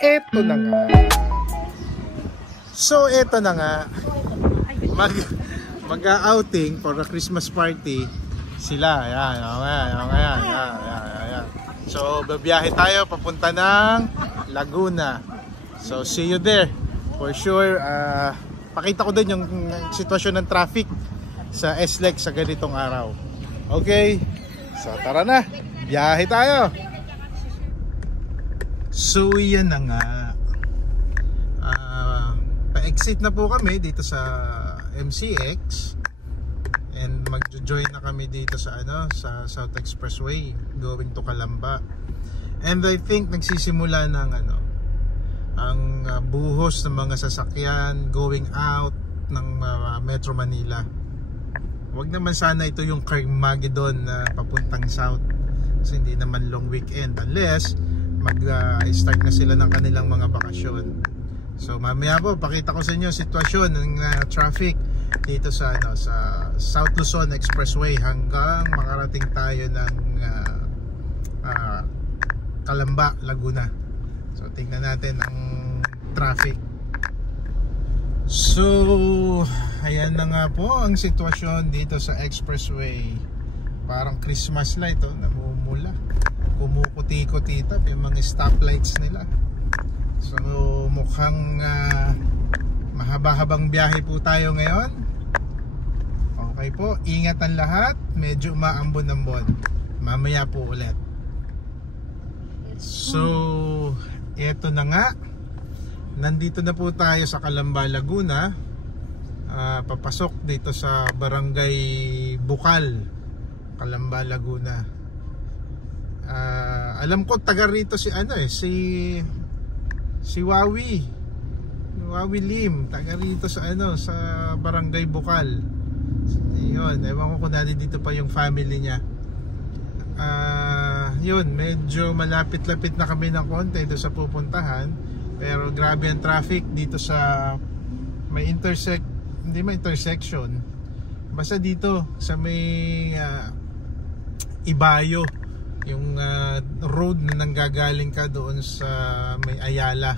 eto na nga. So, eto na nga. Mag-outing for a Christmas party sila. Ayan, ayan. So, babiyahe tayo papunta ng Laguna. So, see you there. For sure, pakita ko din yung sitwasyon ng traffic sa SLEX sa ganitong araw. Okay? So, tara na. Biyahe tayo. So, yan na nga. Pa-exit na po kami dito sa MCX. And mag-join na kami dito sa sa South Expressway going to Calamba. And I think nagsisimula ng ang buhos ng mga sasakyan going out ng Metro Manila. Huwag naman sana ito yung Carmageddon na papuntang South, kasi hindi naman long weekend unless mag-start na sila ng kanilang mga bakasyon. So mamaya po pakita ko sa inyo sitwasyon ng traffic dito sa sa South Luzon Expressway hanggang makarating tayo ng Calamba, Laguna. So tingnan natin ang traffic. So ayan na nga po ang sitwasyon dito sa expressway. Parang Christmas light namumula, kumukuti-kutita yung mga stoplights nila. So mukhang mahaba-habang biyahe po tayo ngayon. Okay po, ingat ang lahat. Medyo maambon-ambon. Mamaya po ulit. So eto na nga, nandito na po tayo sa Calamba, Laguna. Papasok dito sa Barangay Bukal, Calamba, Laguna. Alam ko taga rito si si Wawi Lim, taga rito sa sa Barangay Bukal. Yun, ewan ko kung nandito pa yung family niya. Yun, medyo malapit-lapit na kami ng konti doon sa pupuntahan, pero grabe ang traffic dito sa may intersection, basta dito sa may Ibayo, yung road na nanggagaling ka doon sa may Ayala.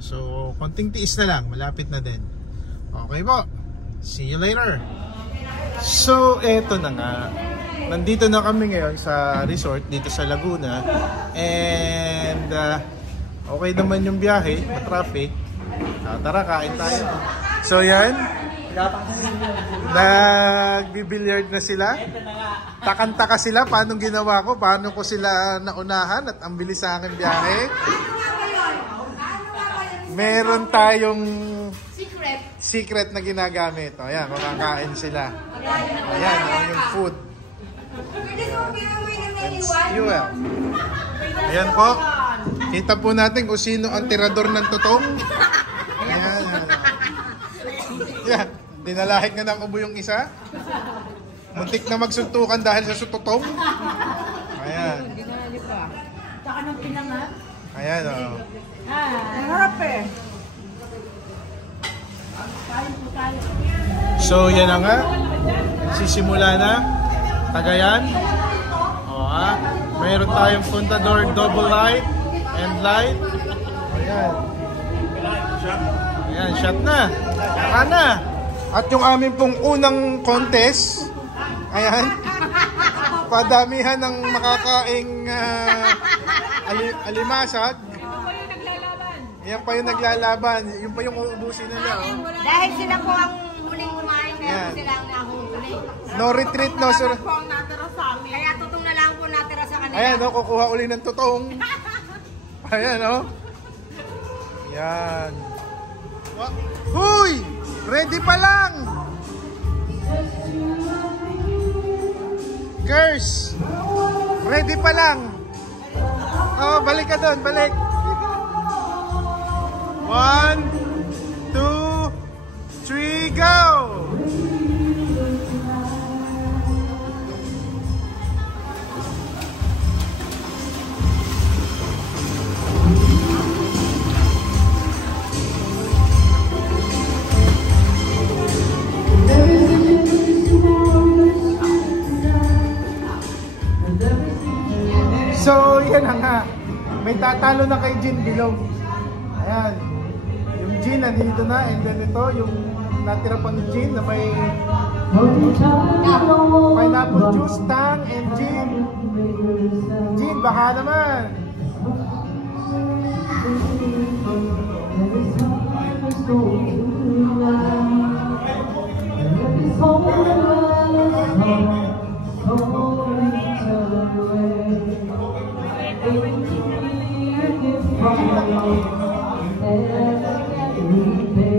So konting tiis na lang, malapit na din. Okay po, see you later. So eto na nga, nandito na kami ngayon sa resort dito sa Laguna. And okay naman yung biyahe, traffic. Tara, kain tayo. So yan, nagbibilyard na sila. Takanta sila, paano ginawa ko, paano ko sila naunahan at ang bilis sa aking biyahe. Meron tayong secret na ginagamit. Ayan, makakain sila. Ayan, yung food. Fuel. Ayan po. Kita po natin kung sino ang tirador ng tutong. Ayan. Ayan. Dinalahik na ng ubo yung isa. Muntik na magsuntukan dahil sa sututong. Ayan. Taka ng pinangat. Ayan o. Harap eh. So yan na nga. Sisimula na. Tagayan. Mayroon tayong Contador double light and light. Ayan. Ayan, shot na. Saka na. At yung aming pong unang contest, ayan, padamihan ng makakaing alimasag. Yan pa yung naglalaban. Yung pa yung uubusin nila. Dahil sila po ang huling kumain, meron sila ang nahuhuli. No retreat, no sir. Kaya tutong na lang po natira sa kanila. Ayan, kukuha uli ng tutong. Ayan, Yan. Huy! Ready pa lang! Girls! Ready pa lang! Balik ka doon, balik! 1, 2, 3, go! So, yan na nga. May tatalo na kay Jean Bilog. Ayan. Yung gin nandito na, and then ito, yung natira pang gin na may pineapple juice, tang, and gin. Gin, baka naman.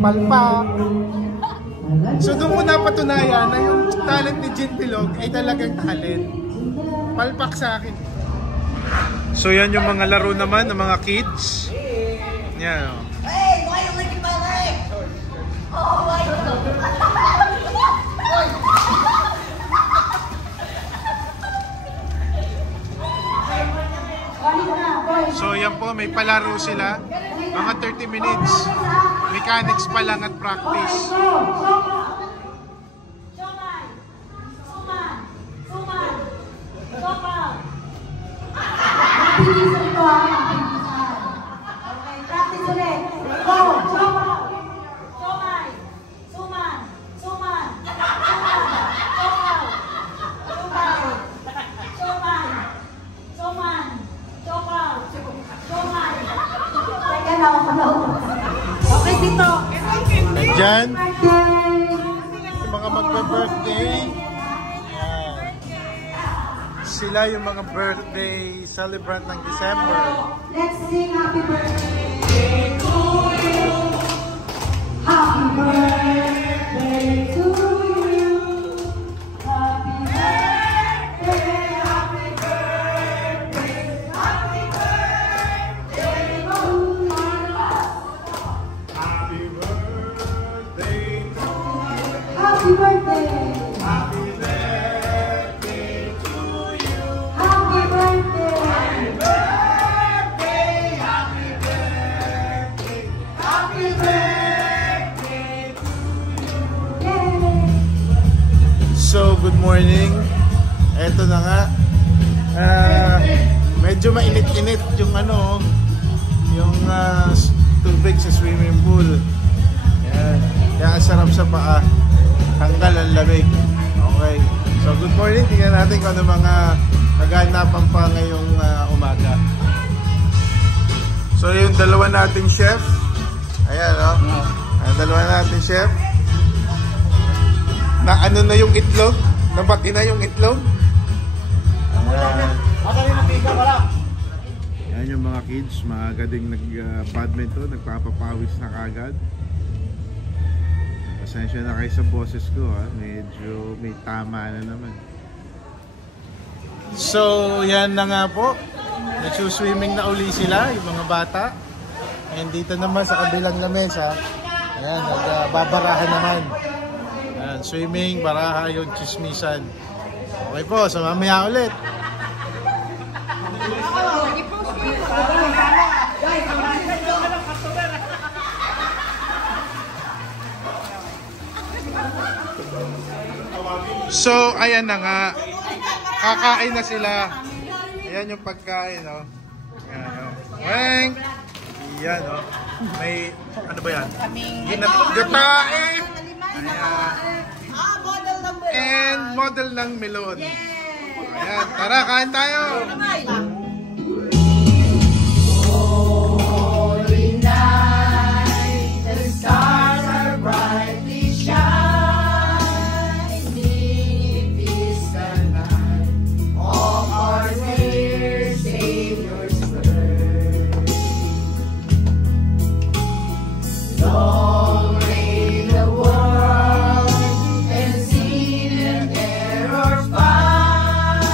Palpak. So doon ko napatunayan na yung talent ni Gin Bilog ay talagang talent. Palpak sa akin. So yan yung mga laro naman ng mga kids. Yan o. Hey, why you licking my leg? Oh my God. So yan po, may palaro sila. Mga 30 minutes. Mechanics pa lang at practice. Practice ulit. Go! Okay, dito. Diyan, yung mga magbe-birthday. Yan. Sila yung mga birthday celebrant ng December. Let's sing happy birthday to you. Happy birthday to you. Happy birthday, happy birthday, happy birthday to you. Happy birthday to you. Happy birthday. Happy birthday to you. Happy birthday. Happy birthday, happy birthday, happy birthday to you. Yay. So, good morning. Eto na nga. Medyo mainit-init yung ano, yung tubig sa swimming pool. Yan. Kaya ang sarap sa paa. Tanggal ang lamig. Okay. So, good morning. Tingnan natin kung ano mga kaganapan pa ngayong umaga. So, yung dalawa nating chef. Ayan, o. Ang dalawa nating chef. Na ano na yung itlog? Nabati na yung itlog? Yan yung mga kids, maaga ding nag-badminton, nagpapapawis na kagad. Pasensya na kayo sa boses ko, ha? Medyo may tama na naman. So, yan na nga po. Nagsuswimming na uli sila, yung mga bata. And dito naman sa kabilang lamesa, ayan, nagbabarahan naman. Ayan, swimming, baraha, yung chismisan. Okay po, so mamaya ulit. So, ayan na nga. Kakain na sila. Ayan yung pagkain, no? Ayan, no? Weng! Ayan, no? May, ano ba yan? Gatae! Ayan. And model ng melon. Ayan, tara, kain tayo! Finding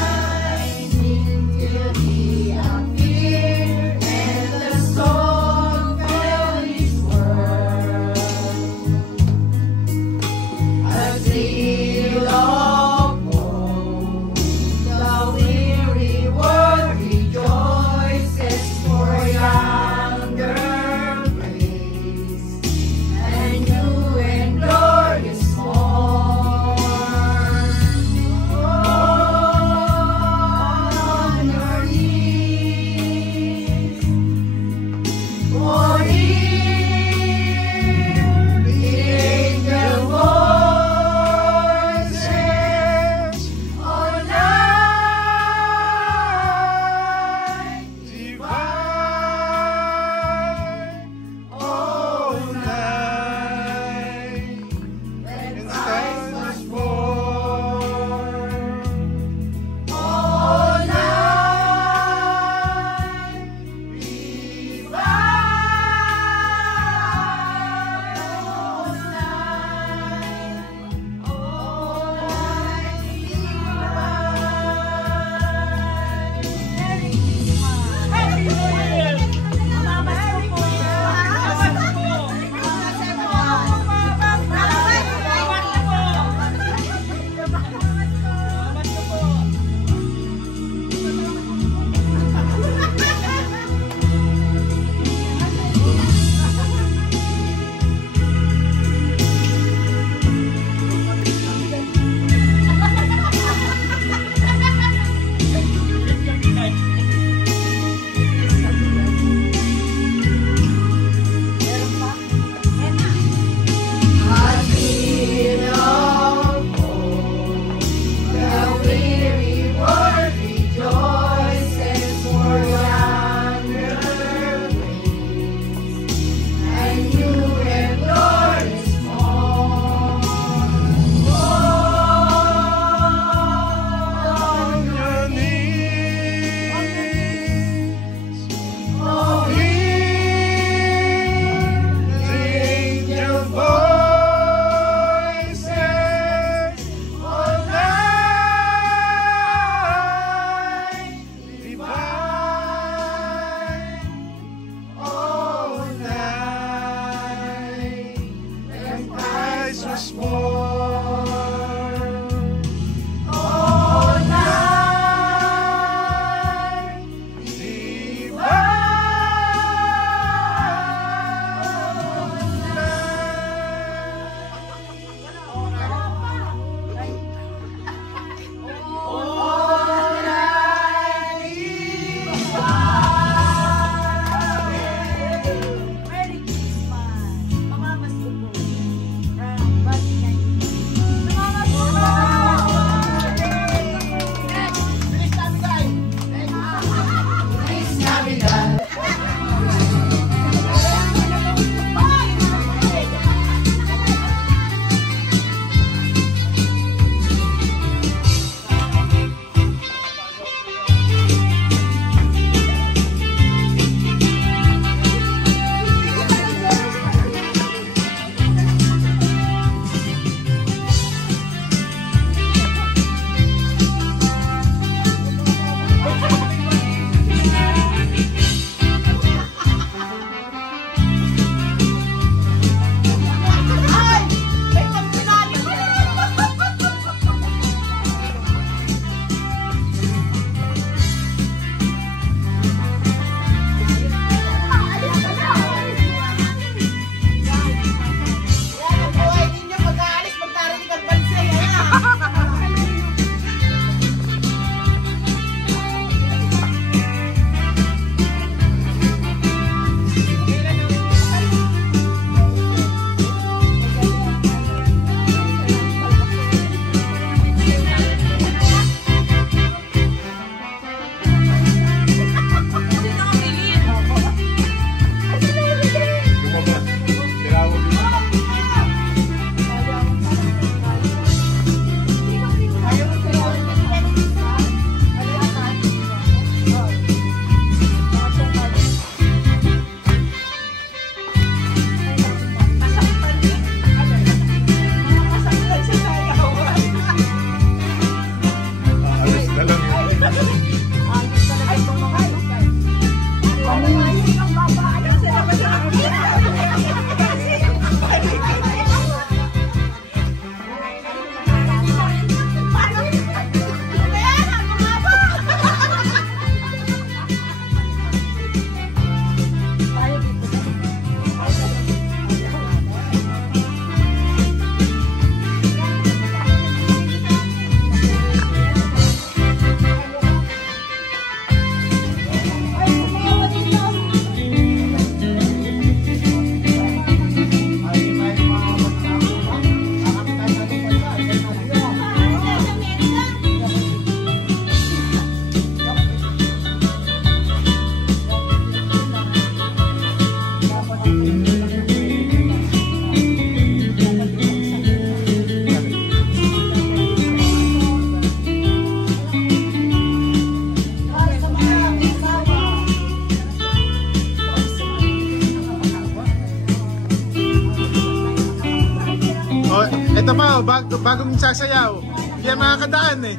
Ito pa, bagong sasayaw. Hindi yan makakadaan eh.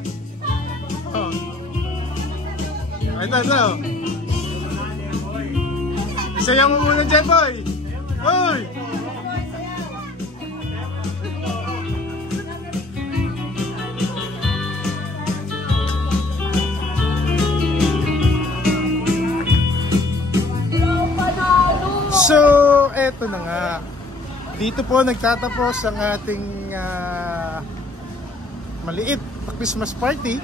Oh. Ito. Isayaw mo muna dyan, boy. Hoy! So, eto na nga. Dito po nagtatapos ang ating maliit na Christmas party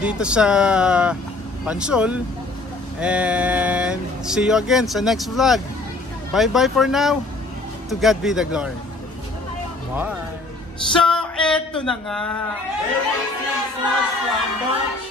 dito sa Pansol. And see you again sa next vlog. Bye-bye for now. To God be the glory. Bye. So, eto na nga. Merry Christmas from Dutch